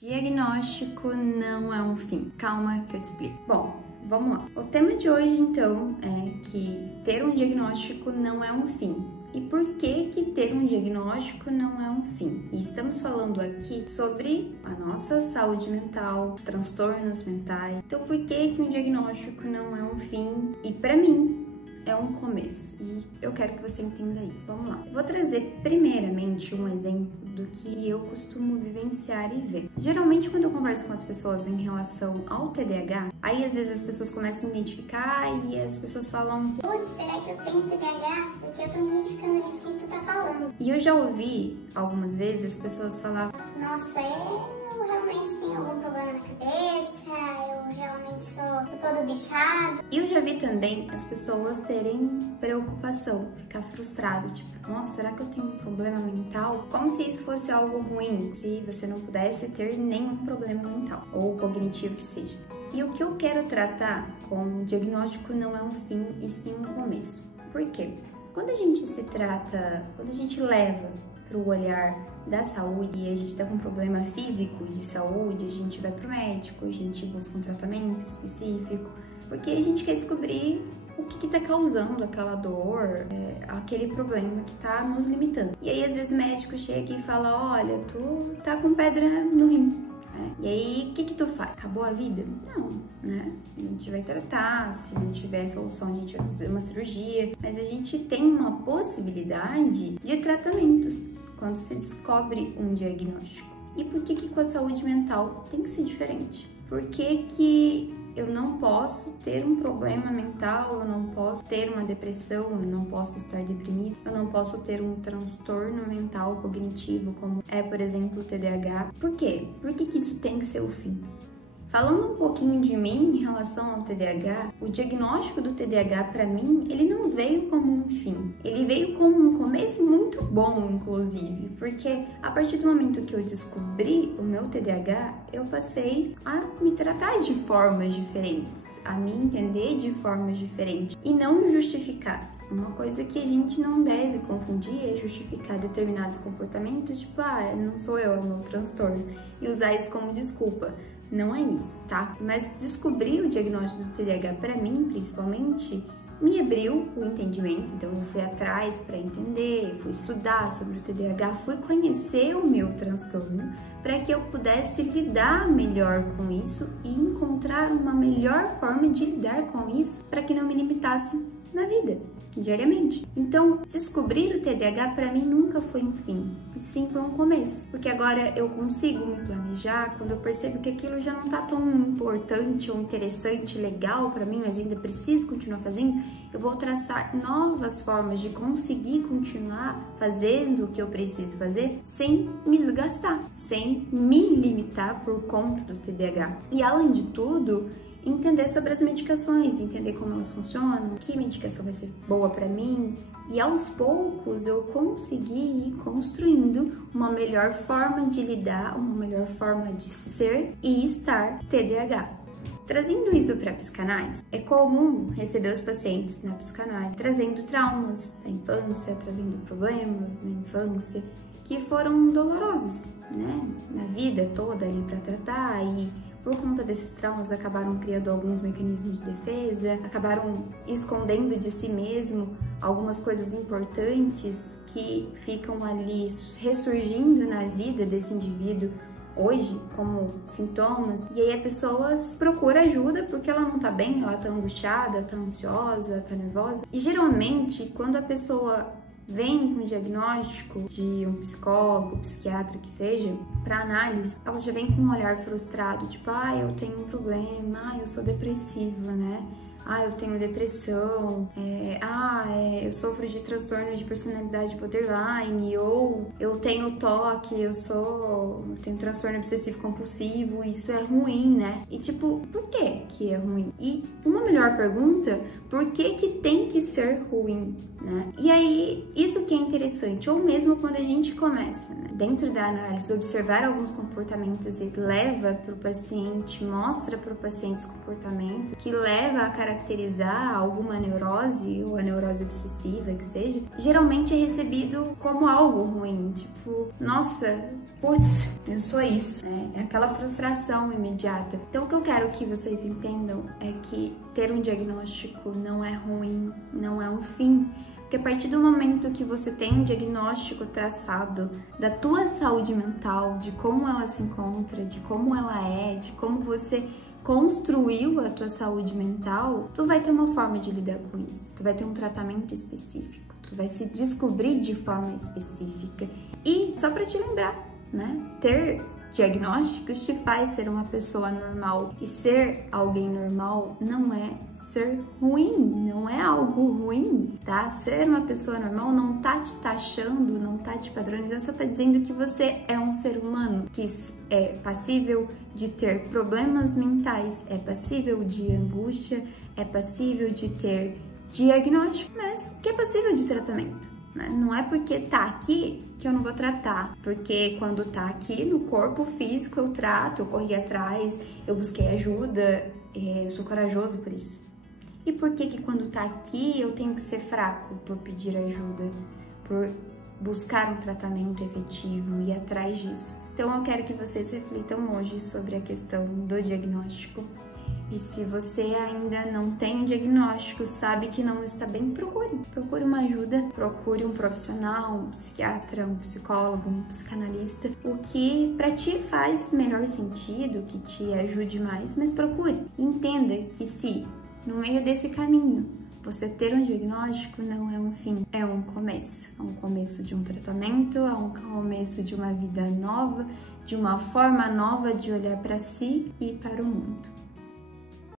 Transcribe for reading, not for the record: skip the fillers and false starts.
Diagnóstico não é um fim. Calma que eu te explico. Bom, vamos lá. O tema de hoje, então, é que ter um diagnóstico não é um fim. E por que ter um diagnóstico não é um fim? E estamos falando aqui sobre a nossa saúde mental, os transtornos mentais. Então, por que um diagnóstico não é um fim? E para mim, é um começo. E eu quero que você entenda isso. Vamos lá. Eu vou trazer primeiramente um exemplo do que eu costumo vivenciar e ver. Geralmente, quando eu converso com as pessoas em relação ao TDAH, aí às vezes as pessoas começam a identificar e as pessoas falam: putz, será que eu tenho TDAH? Porque eu tô me identificando nisso que tu tá falando. E eu já ouvi algumas vezes as pessoas falar: nossa, eu realmente tenho algum problema na cabeça, eu realmente tô todo bichado. E eu já vi também as pessoas terem preocupação, ficar frustrado, tipo, nossa, será que eu tenho um problema mental? Como se isso fosse algo ruim, se você não pudesse ter nenhum problema mental, ou cognitivo que seja. E o que eu quero tratar com diagnóstico não é um fim, e sim um começo. Por quê? Quando a gente leva para o olhar da saúde e a gente tá com um problema físico de saúde, a gente vai pro médico, a gente busca um tratamento específico, porque a gente quer descobrir o que tá causando aquela dor, aquele problema que tá nos limitando. E aí, às vezes, o médico chega e fala: olha, tu tá com pedra no rim. E aí, o que tu faz? Acabou a vida? Não, né? A gente vai tratar, se não tiver solução, a gente vai fazer uma cirurgia, mas a gente tem uma possibilidade de tratamentos quando se descobre um diagnóstico. E por que com a saúde mental tem que ser diferente? Por que eu não posso ter um problema mental, eu não posso ter uma depressão, eu não posso estar deprimido, eu não posso ter um transtorno mental cognitivo, como é, por exemplo, o TDAH? Por quê? Por que isso tem que ser o fim? Falando um pouquinho de mim em relação ao TDAH, o diagnóstico do TDAH para mim, ele não veio como um fim. Ele veio como um começo muito bom, inclusive, porque a partir do momento que eu descobri o meu TDAH, eu passei a me tratar de formas diferentes, a me entender de formas diferentes e não justificar. Uma coisa que a gente não deve confundir é justificar determinados comportamentos, tipo, não sou eu, é o meu transtorno, e usar isso como desculpa. Não é isso, tá? Mas descobrir o diagnóstico do TDAH, para mim, principalmente, me abriu o entendimento. Então, eu fui atrás para entender, fui estudar sobre o TDAH, fui conhecer o meu transtorno para que eu pudesse lidar melhor com isso e encontrar uma melhor forma de lidar com isso para que não me limitasse na vida, diariamente. Então, descobrir o TDAH para mim nunca foi um fim, e sim foi um começo, porque agora eu consigo me planejar. Quando eu percebo que aquilo já não tá tão importante ou interessante, legal para mim, mas eu ainda preciso continuar fazendo, eu vou traçar novas formas de conseguir continuar fazendo o que eu preciso fazer sem me desgastar, sem me limitar por conta do TDAH. E além de tudo, entender sobre as medicações, entender como elas funcionam, que medicação vai ser boa para mim, e aos poucos eu consegui ir construindo uma melhor forma de lidar, uma melhor forma de ser e estar TDAH. Trazendo isso para a psicanálise, é comum receber os pacientes na psicanálise trazendo traumas da infância, trazendo problemas na infância que foram dolorosos, né, na vida toda ali para tratar, e por conta desses traumas acabaram criando alguns mecanismos de defesa, acabaram escondendo de si mesmo algumas coisas importantes que ficam ali ressurgindo na vida desse indivíduo hoje como sintomas. E aí a pessoa procura ajuda porque ela não tá bem, ela tá angustiada, tá ansiosa, tá nervosa. E geralmente quando a pessoa vem com o diagnóstico de um psicólogo, psiquiatra que seja, para análise, ela já vem com um olhar frustrado, tipo, eu tenho um problema, eu sou depressiva, né? Eu tenho depressão, eu sofro de transtorno de personalidade borderline, ou eu tenho TOC, eu tenho transtorno obsessivo compulsivo, isso é ruim, né? E tipo, por que é ruim? E uma melhor pergunta, por que tem que ser ruim, né? E aí, isso que é interessante, ou mesmo quando a gente começa, né, dentro da análise, observar alguns comportamentos e leva para o paciente, mostra para o paciente os comportamentos, que leva a caracterizar alguma neurose ou a neurose obsessiva que seja, geralmente é recebido como algo ruim, tipo, nossa, putz, eu sou isso, né? É aquela frustração imediata. Então, o que eu quero que vocês entendam é que ter um diagnóstico não é ruim, não é um fim. Porque a partir do momento que você tem um diagnóstico traçado da tua saúde mental, de como ela se encontra, de como ela é, de como você construiu a tua saúde mental, tu vai ter uma forma de lidar com isso. Tu vai ter um tratamento específico, tu vai se descobrir de forma específica. E só para te lembrar, né? Ter diagnósticos te faz ser uma pessoa normal. E ser alguém normal não é ser ruim, não é algo ruim, tá? Ser uma pessoa normal não tá te taxando, não tá te padronizando, só tá dizendo que você é um ser humano, que é passível de ter problemas mentais, é passível de angústia, é passível de ter diagnóstico, mas que é passível de tratamento. Não é porque tá aqui que eu não vou tratar, porque quando tá aqui no corpo físico eu trato, eu corri atrás, eu busquei ajuda, eu sou corajoso por isso. E por que quando tá aqui eu tenho que ser fraco por pedir ajuda, por buscar um tratamento efetivo e ir atrás disso? Então eu quero que vocês reflitam hoje sobre a questão do diagnóstico. E se você ainda não tem um diagnóstico, sabe que não está bem, procure uma ajuda, procure um profissional, um psiquiatra, um psicólogo, um psicanalista, o que para ti faz melhor sentido, que te ajude mais, mas procure. Entenda que se no meio desse caminho você ter um diagnóstico não é um fim, é um começo de um tratamento, é um começo de uma vida nova, de uma forma nova de olhar para si e para o mundo.